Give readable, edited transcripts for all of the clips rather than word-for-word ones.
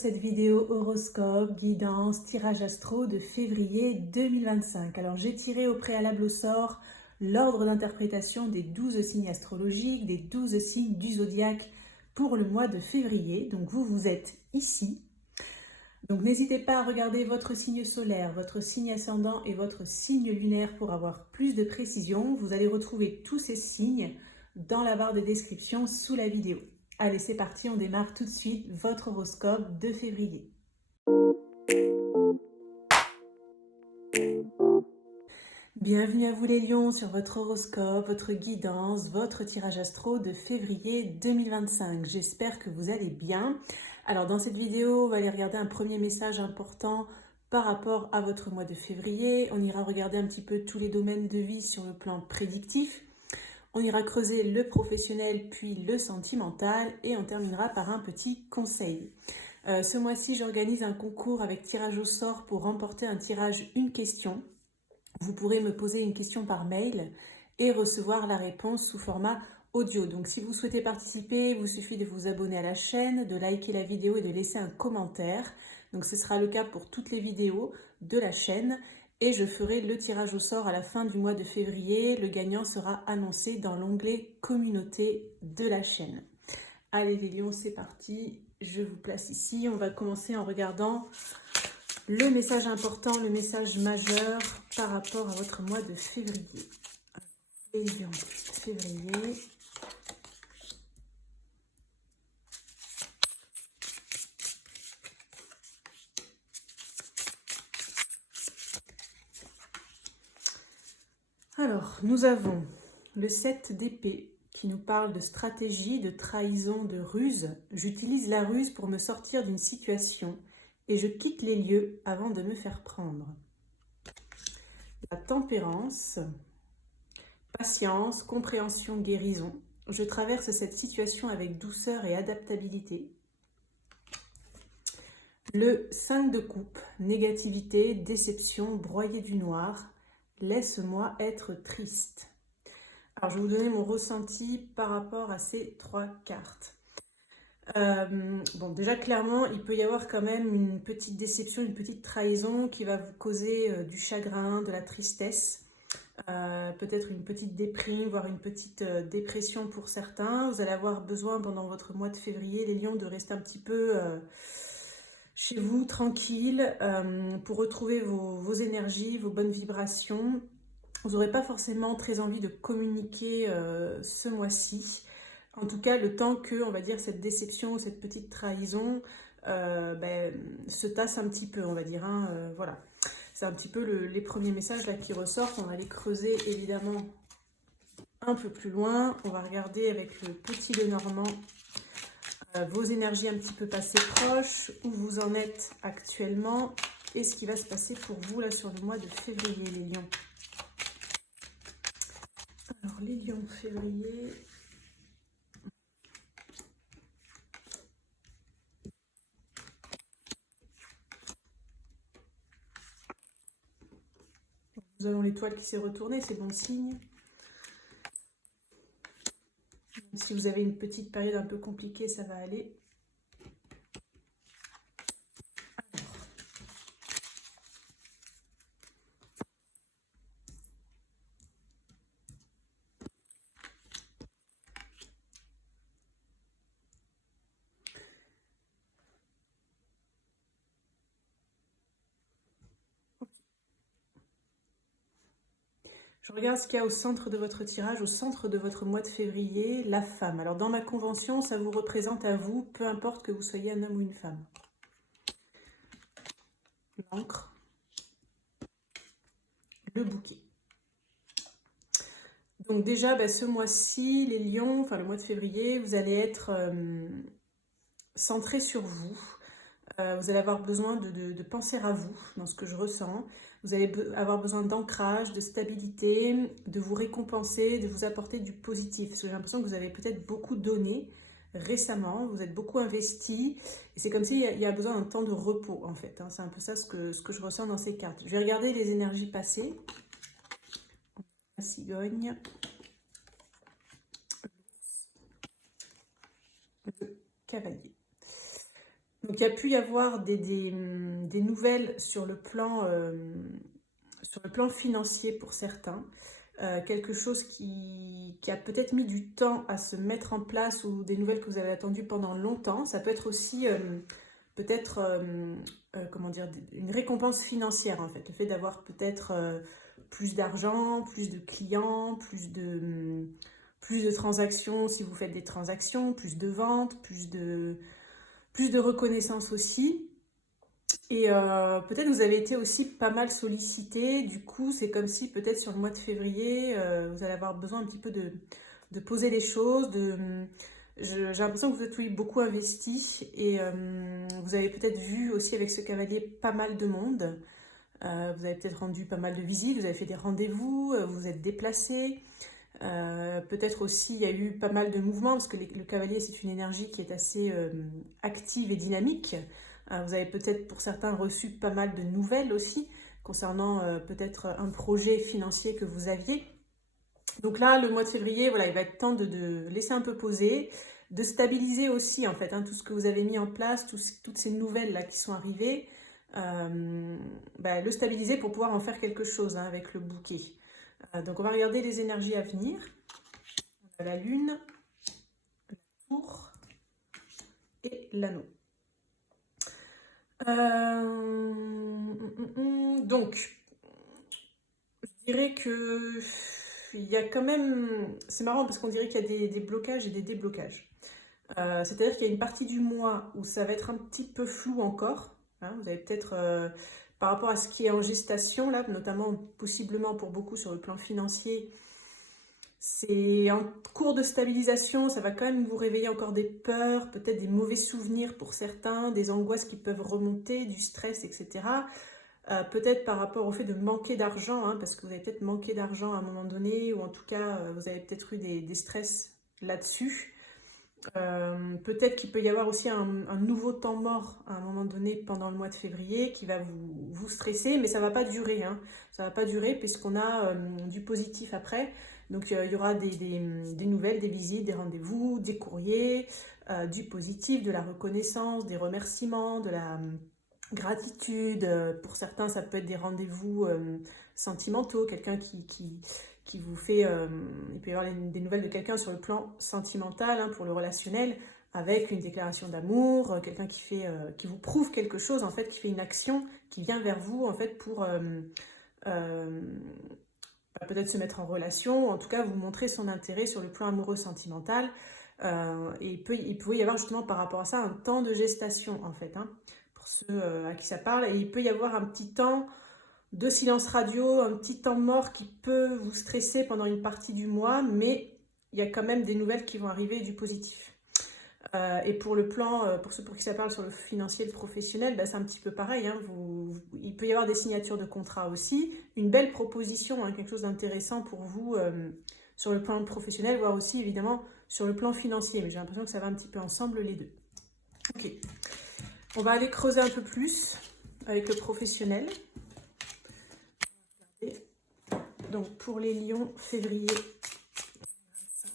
cette vidéo horoscope, guidance, tirage astro de février 2025. Alors j'ai tiré au préalable au sort l'ordre d'interprétation des 12 signes astrologiques, des 12 signes du zodiaque pour le mois de février. Donc vous êtes ici. Donc n'hésitez pas à regarder votre signe solaire, votre signe ascendant et votre signe lunaire pour avoir plus de précision. Vous allez retrouver tous ces signes dans la barre de description sous la vidéo. Allez, c'est parti, on démarre tout de suite votre horoscope de février. Bienvenue à vous les lions sur votre horoscope, votre guidance, votre tirage astro de février 2025. J'espère que vous allez bien. Alors dans cette vidéo, on va aller regarder un premier message important par rapport à votre mois de février. On ira regarder un petit peu tous les domaines de vie sur le plan prédictif. On ira creuser le professionnel puis le sentimental et on terminera par un petit conseil. Ce mois-ci, j'organise un concours avec tirage au sort pour remporter un tirage une question. Vous pourrez me poser une question par mail et recevoir la réponse sous format audio. Donc si vous souhaitez participer, il vous suffit de vous abonner à la chaîne, de liker la vidéo et de laisser un commentaire. Donc ce sera le cas pour toutes les vidéos de la chaîne. Et je ferai le tirage au sort à la fin du mois de février. Le gagnant sera annoncé dans l'onglet communauté de la chaîne. Allez les lions, c'est parti. Je vous place ici. On va commencer en regardant le message important, le message majeur par rapport à votre mois de février. Les lions, février. Alors, nous avons le 7 d'épée qui nous parle de stratégie, de trahison, de ruse. J'utilise la ruse pour me sortir d'une situation et je quitte les lieux avant de me faire prendre. La tempérance, patience, compréhension, guérison. Je traverse cette situation avec douceur et adaptabilité. Le 5 de coupe, négativité, déception, broyé du noir. Laisse-moi être triste. Alors, je vais vous donner mon ressenti par rapport à ces trois cartes. Bon, déjà, clairement, il peut y avoir quand même une petite déception, une petite trahison qui va vous causer du chagrin, de la tristesse, peut-être une petite déprime, voire une petite dépression pour certains. Vous allez avoir besoin pendant votre mois de février, les lions, de rester un petit peu chez vous, tranquille, pour retrouver vos énergies, vos bonnes vibrations. Vous n'aurez pas forcément très envie de communiquer ce mois-ci. En tout cas, le temps que, on va dire, cette déception, cette petite trahison se tasse un petit peu, on va dire. Voilà. C'est un petit peu les premiers messages là qui ressortent. On va les creuser évidemment un peu plus loin. On va regarder avec le petit Lenormand vos énergies un petit peu passées proches, où vous en êtes actuellement et ce qui va se passer pour vous là sur le mois de février, les lions. Alors, les lions, février. Nous avons l'étoile qui s'est retournée, c'est bon signe. Si vous avez une petite période un peu compliquée, ça va aller. Je regarde ce qu'il y a au centre de votre tirage, au centre de votre mois de février, la femme. Alors dans ma convention, ça vous représente à vous, peu importe que vous soyez un homme ou une femme. L'encre, le bouquet. Donc déjà, ce mois-ci, les lions, enfin le mois de février, vous allez être centré sur vous. Vous allez avoir besoin de penser à vous, dans ce que je ressens. Vous allez avoir besoin d'ancrage, de stabilité, de vous récompenser, de vous apporter du positif. Parce que j'ai l'impression que vous avez peut-être beaucoup donné récemment, vous êtes beaucoup investi. Et c'est comme s'il y a besoin d'un temps de repos, en fait. C'est un peu ça ce que je ressens dans ces cartes. Je vais regarder les énergies passées. La cigogne. Le cavalier. Donc il y a pu y avoir des nouvelles sur le plan financier pour certains. Quelque chose qui a peut-être mis du temps à se mettre en place ou des nouvelles que vous avez attendues pendant longtemps. Ça peut être aussi peut-être comment dire, une récompense financière en fait. Le fait d'avoir peut-être plus d'argent, plus de clients, plus de transactions si vous faites des transactions, plus de ventes, plus de reconnaissance aussi. Et peut-être vous avez été aussi pas mal sollicité. Du coup, c'est comme si peut-être sur le mois de février, vous allez avoir besoin un petit peu de poser les choses. J'ai l'impression que vous êtes oui, beaucoup investi et vous avez peut-être vu aussi avec ce cavalier pas mal de monde. Vous avez peut-être rendu pas mal de visites, vous avez fait des rendez-vous, vous êtes déplacé. Peut-être aussi il y a eu pas mal de mouvements parce que le cavalier c'est une énergie qui est assez active et dynamique. Vous avez peut-être pour certains reçu pas mal de nouvelles aussi concernant peut-être un projet financier que vous aviez. Donc là, le mois de février, voilà, il va être temps de laisser un peu poser, de stabiliser aussi en fait tout ce que vous avez mis en place, toutes ces nouvelles là qui sont arrivées, le stabiliser pour pouvoir en faire quelque chose avec le bouquet. Donc on va regarder les énergies à venir. On a la lune, la tour et l'anneau. Donc, je dirais que il y a quand même... C'est marrant parce qu'on dirait qu'il y a des blocages et des déblocages. C'est-à-dire qu'il y a une partie du mois où ça va être un petit peu flou encore. Hein, vous avez peut-être, par rapport à ce qui est en gestation, là, notamment possiblement pour beaucoup sur le plan financier, c'est en cours de stabilisation, ça va quand même vous réveiller encore des peurs, peut-être des mauvais souvenirs pour certains, des angoisses qui peuvent remonter, du stress, etc. Peut-être par rapport au fait de manquer d'argent, hein, parce que vous avez peut-être manqué d'argent à un moment donné, ou en tout cas, vous avez peut-être eu des stress là-dessus. Peut-être qu'il peut y avoir aussi un nouveau temps mort à un moment donné pendant le mois de février qui va vous stresser, mais ça ne va pas durer. Hein. Ça ne va pas durer puisqu'on a du positif après. Donc il y aura des nouvelles, des visites, des rendez-vous, des courriers, du positif, de la reconnaissance, des remerciements, de la gratitude. Pour certains, ça peut être des rendez-vous sentimentaux, quelqu'un qui vous fait... il peut y avoir des nouvelles de quelqu'un sur le plan sentimental, hein, pour le relationnel, avec une déclaration d'amour, quelqu'un qui vous prouve quelque chose, en fait, qui fait une action, qui vient vers vous, en fait, pour peut-être se mettre en relation, ou en tout cas vous montrer son intérêt sur le plan amoureux sentimental. Et il peut y avoir justement par rapport à ça un temps de gestation, en fait, hein, pour ceux à qui ça parle. Et il peut y avoir un petit temps de silence radio, un petit temps mort qui peut vous stresser pendant une partie du mois, mais il y a quand même des nouvelles qui vont arriver, du positif. Et pour le plan, pour ceux pour qui ça parle sur le financier, le professionnel, c'est un petit peu pareil. Hein, il peut y avoir des signatures de contrat aussi, une belle proposition, hein, quelque chose d'intéressant pour vous sur le plan professionnel, voire aussi évidemment sur le plan financier. Mais j'ai l'impression que ça va un petit peu ensemble les deux. Ok, on va aller creuser un peu plus avec le professionnel. Donc pour les lions, février 25.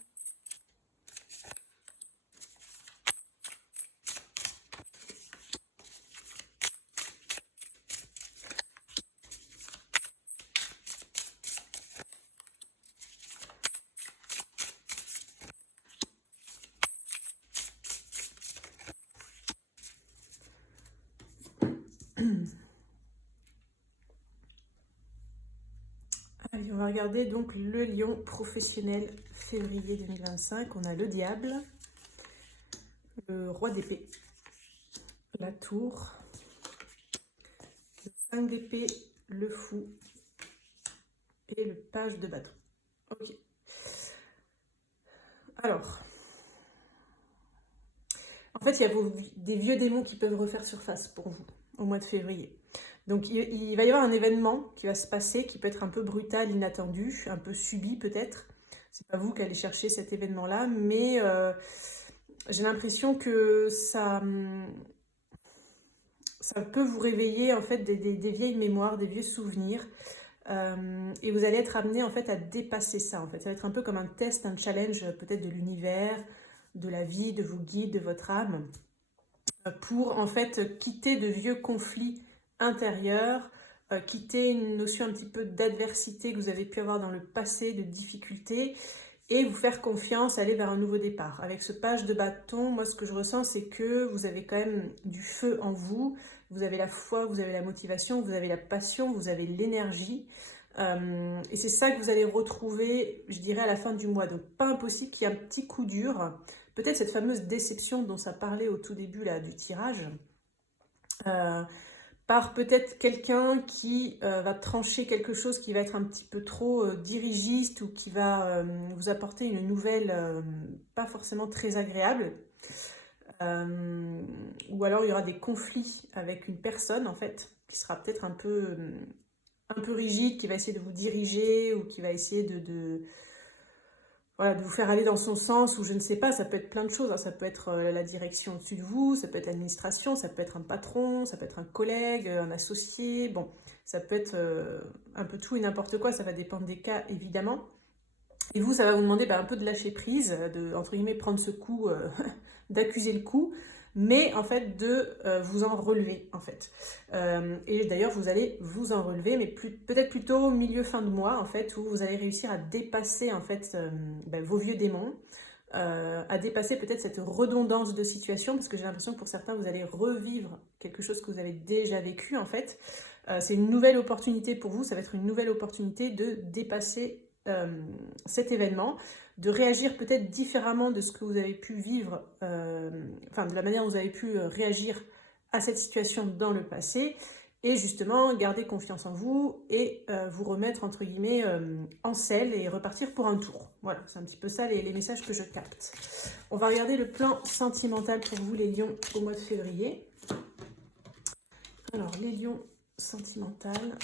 Allez, on va regarder donc le lion professionnel février 2025. On a le diable, le roi d'épée, la tour, le 5 d'épée, le fou et le page de bâton. Ok. Alors, en fait, il y a des vieux démons qui peuvent refaire surface pour vous au mois de février. Donc, il va y avoir un événement qui va se passer, qui peut être un peu brutal, inattendu, un peu subi peut-être. C'est pas vous qui allez chercher cet événement-là, mais j'ai l'impression que ça peut vous réveiller en fait des vieilles mémoires, des vieux souvenirs. Et vous allez être amené en fait à dépasser ça. En fait, ça va être un peu comme un test, un challenge peut-être de l'univers, de la vie, de vos guides, de votre âme. pour en fait quitter de vieux conflits intérieurs, quitter une notion un petit peu d'adversité que vous avez pu avoir dans le passé, de difficultés, et vous faire confiance, aller vers un nouveau départ. Avec ce page de bâton, moi ce que je ressens, c'est que vous avez quand même du feu en vous, vous avez la foi, vous avez la motivation, vous avez la passion, vous avez l'énergie. Et c'est ça que vous allez retrouver, je dirais, à la fin du mois. Donc pas impossible qu'il y ait un petit coup dur. Peut-être cette fameuse déception dont ça parlait au tout début là, du tirage. Par peut-être quelqu'un qui va trancher quelque chose qui va être un petit peu trop dirigiste ou qui va vous apporter une nouvelle pas forcément très agréable. Ou alors il y aura des conflits avec une personne en fait qui sera peut-être un peu rigide, qui va essayer de vous diriger ou qui va essayer voilà, de vous faire aller dans son sens, ou je ne sais pas, ça peut être plein de choses, hein. Ça peut être la direction au-dessus de vous, ça peut être l'administration, ça peut être un patron, ça peut être un collègue, un associé, bon, ça peut être un peu tout et n'importe quoi, ça va dépendre des cas évidemment. Et vous, ça va vous demander un peu de lâcher prise, de, entre guillemets, prendre ce coup, d'accuser le coup, mais en fait de vous en relever en fait. Et d'ailleurs vous allez vous en relever, mais peut-être plutôt au milieu fin de mois en fait, où vous allez réussir à dépasser en fait vos vieux démons, à dépasser peut-être cette redondance de situation, parce que j'ai l'impression que pour certains vous allez revivre quelque chose que vous avez déjà vécu en fait. C'est une nouvelle opportunité pour vous, ça va être une nouvelle opportunité de dépasser cet événement, de réagir peut-être différemment de ce que vous avez pu vivre, enfin de la manière dont vous avez pu réagir à cette situation dans le passé, et justement garder confiance en vous et vous remettre entre guillemets en selle et repartir pour un tour. Voilà, c'est un petit peu ça les messages que je capte. On va regarder le plan sentimental pour vous les lions au mois de février. Alors les lions sentimentales.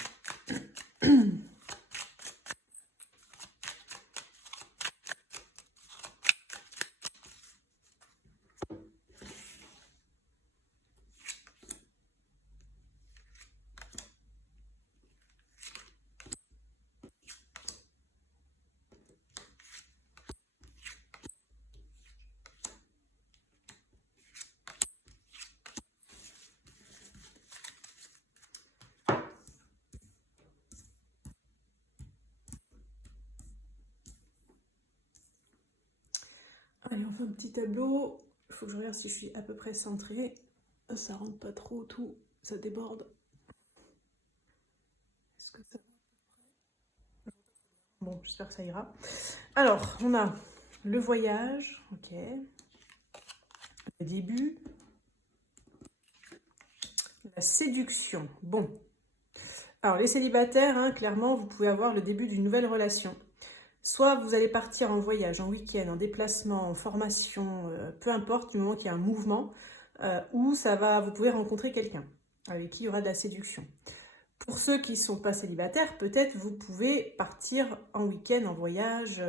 Allez, on fait un petit tableau. Il faut que je regarde si je suis à peu près centrée. Ça rentre pas trop, tout, ça déborde. Est-ce que ça... Bon, j'espère que ça ira. Alors, on a le voyage, ok. Le début. La séduction, bon. Alors, les célibataires, hein, clairement, vous pouvez avoir le début d'une nouvelle relation. Soit vous allez partir en voyage, en week-end, en déplacement, en formation, peu importe, du moment qu'il y a un mouvement, ou vous pouvez rencontrer quelqu'un avec qui il y aura de la séduction. Pour ceux qui ne sont pas célibataires, peut-être vous pouvez partir en week-end, en voyage,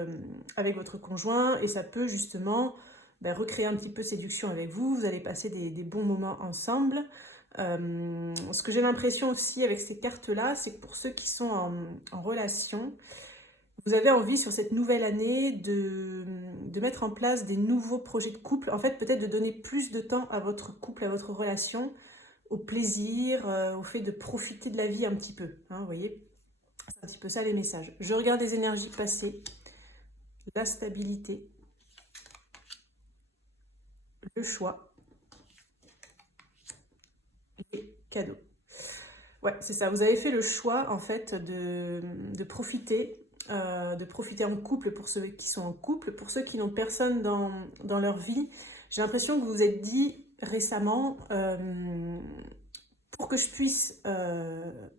avec votre conjoint, et ça peut justement recréer un petit peu séduction avec vous. Vous allez passer des bons moments ensemble. Ce que j'ai l'impression aussi avec ces cartes-là, c'est que pour ceux qui sont en relation, vous avez envie sur cette nouvelle année de mettre en place des nouveaux projets de couple, en fait peut-être de donner plus de temps à votre couple, à votre relation, au plaisir, au fait de profiter de la vie un petit peu, hein, vous voyez, c'est un petit peu ça les messages. Je regarde les énergies passées, la stabilité, le choix, les cadeaux. Ouais, c'est ça, vous avez fait le choix en fait de profiter en couple pour ceux qui sont en couple, pour ceux qui n'ont personne dans leur vie. J'ai l'impression que vous vous êtes dit récemment, pour que je puisse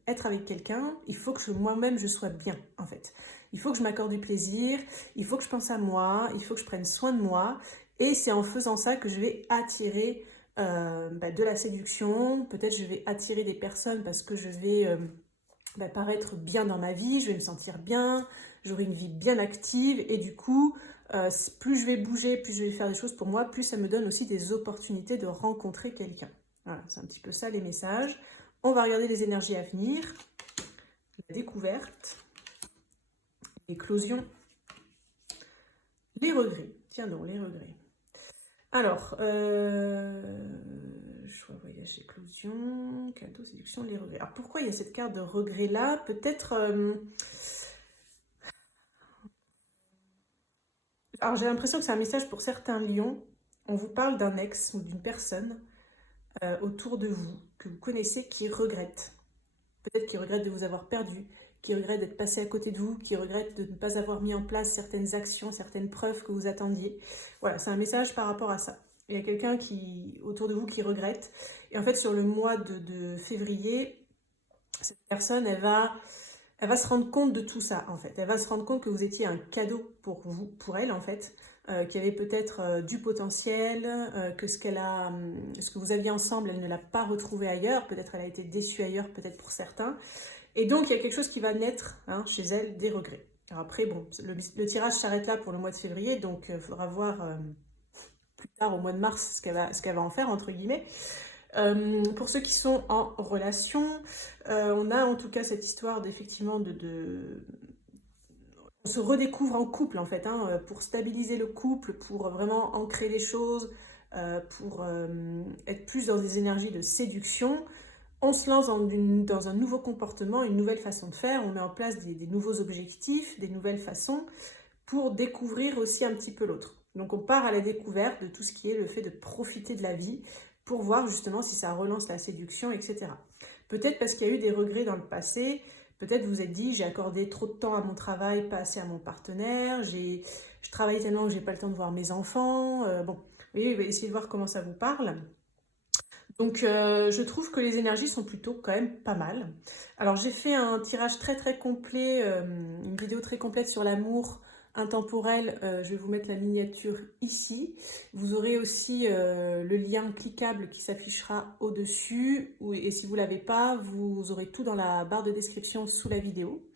être avec quelqu'un, il faut que moi-même je sois bien en fait. Il faut que je m'accorde du plaisir, il faut que je pense à moi, il faut que je prenne soin de moi. Et c'est en faisant ça que je vais attirer de la séduction. Peut-être je vais attirer des personnes parce que je vais paraître bien dans ma vie, je vais me sentir bien, j'aurai une vie bien active et du coup, plus je vais bouger, plus je vais faire des choses pour moi, plus ça me donne aussi des opportunités de rencontrer quelqu'un. Voilà, c'est un petit peu ça les messages. On va regarder les énergies à venir, la découverte, l'éclosion, les regrets. Tiens donc, les regrets. Alors, choix, voyage, éclosion, cadeau, séduction, les regrets. Alors, pourquoi il y a cette carte de regret-là? Peut-être... alors, j'ai l'impression que c'est un message pour certains lions. On vous parle d'un ex ou d'une personne autour de vous, que vous connaissez, qui regrette. Peut-être qui regrette de vous avoir perdu, qui regrette d'être passé à côté de vous, qui regrette de ne pas avoir mis en place certaines actions, certaines preuves que vous attendiez. Voilà, c'est un message par rapport à ça. Il y a quelqu'un qui autour de vous qui regrette. Et en fait, sur le mois de février, cette personne, elle va se rendre compte de tout ça, en fait. Elle va se rendre compte que vous étiez un cadeau pour vous, pour elle, en fait. Qu'il y avait peut-être du potentiel, que ce ce que vous aviez ensemble, elle ne l'a pas retrouvé ailleurs. Peut-être elle a été déçue ailleurs, peut-être pour certains. Et donc, il y a quelque chose qui va naître chez elle, des regrets. Alors après, bon, le tirage s'arrête là pour le mois de février, donc il faudra voir plus tard, au mois de mars, ce qu'elle va en faire, entre guillemets. Pour ceux qui sont en relation, on a en tout cas cette histoire d'effectivement on se redécouvre en couple en fait, pour stabiliser le couple, pour vraiment ancrer les choses, pour être plus dans des énergies de séduction. On se lance dans un nouveau comportement, une nouvelle façon de faire, on met en place des nouveaux objectifs, des nouvelles façons pour découvrir aussi un petit peu l'autre. Donc on part à la découverte de tout ce qui est le fait de profiter de la vie pour voir justement si ça relance la séduction, etc. Peut-être parce qu'il y a eu des regrets dans le passé, peut-être vous vous êtes dit j'ai accordé trop de temps à mon travail, pas assez à mon partenaire, je travaille tellement que j'ai pas le temps de voir mes enfants. Bon, oui, essayez de voir comment ça vous parle. Donc je trouve que les énergies sont plutôt quand même pas mal. Alors j'ai fait un tirage très très complet, une vidéo très complète sur l'amour intemporel. Je vais vous mettre la miniature ici. Vous aurez aussi le lien cliquable qui s'affichera au-dessus. Et si vous ne l'avez pas, vous aurez tout dans la barre de description sous la vidéo.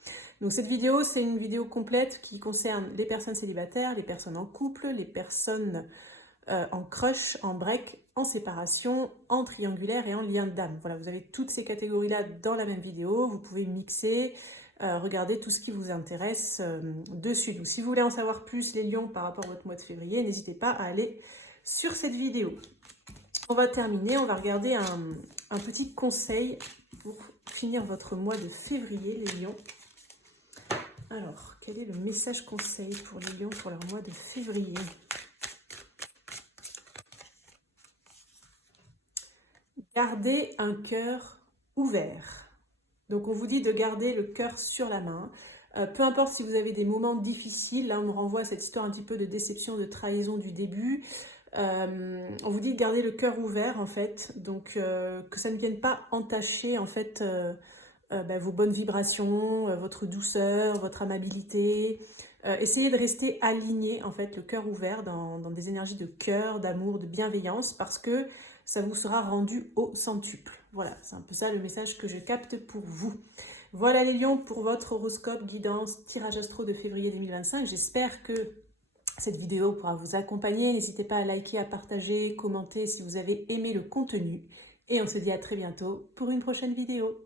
Donc cette vidéo, c'est une vidéo complète qui concerne les personnes célibataires, les personnes en couple, les personnes en crush, en break, en séparation, en triangulaire et en lien d'âme. Voilà, vous avez toutes ces catégories-là dans la même vidéo. Vous pouvez mixer, regarder tout ce qui vous intéresse dessus. Donc si vous voulez en savoir plus, les lions, par rapport à votre mois de février, n'hésitez pas à aller sur cette vidéo. On va terminer, on va regarder un petit conseil pour finir votre mois de février, les lions. Alors, quel est le message conseil pour les lions pour leur mois de février ? Gardez un cœur ouvert. Donc on vous dit de garder le cœur sur la main. Peu importe si vous avez des moments difficiles, là on me renvoie à cette histoire un petit peu de déception, de trahison du début. On vous dit de garder le cœur ouvert en fait, donc que ça ne vienne pas entacher en fait vos bonnes vibrations, votre douceur, votre amabilité. Essayez de rester aligné en fait, le cœur ouvert dans des énergies de cœur, d'amour, de bienveillance, parce que ça vous sera rendu au centuple. Voilà, c'est un peu ça le message que je capte pour vous. Voilà les lions pour votre horoscope, guidance, tirage astro de février 2025. J'espère que cette vidéo pourra vous accompagner. N'hésitez pas à liker, à partager, commenter si vous avez aimé le contenu. Et on se dit à très bientôt pour une prochaine vidéo.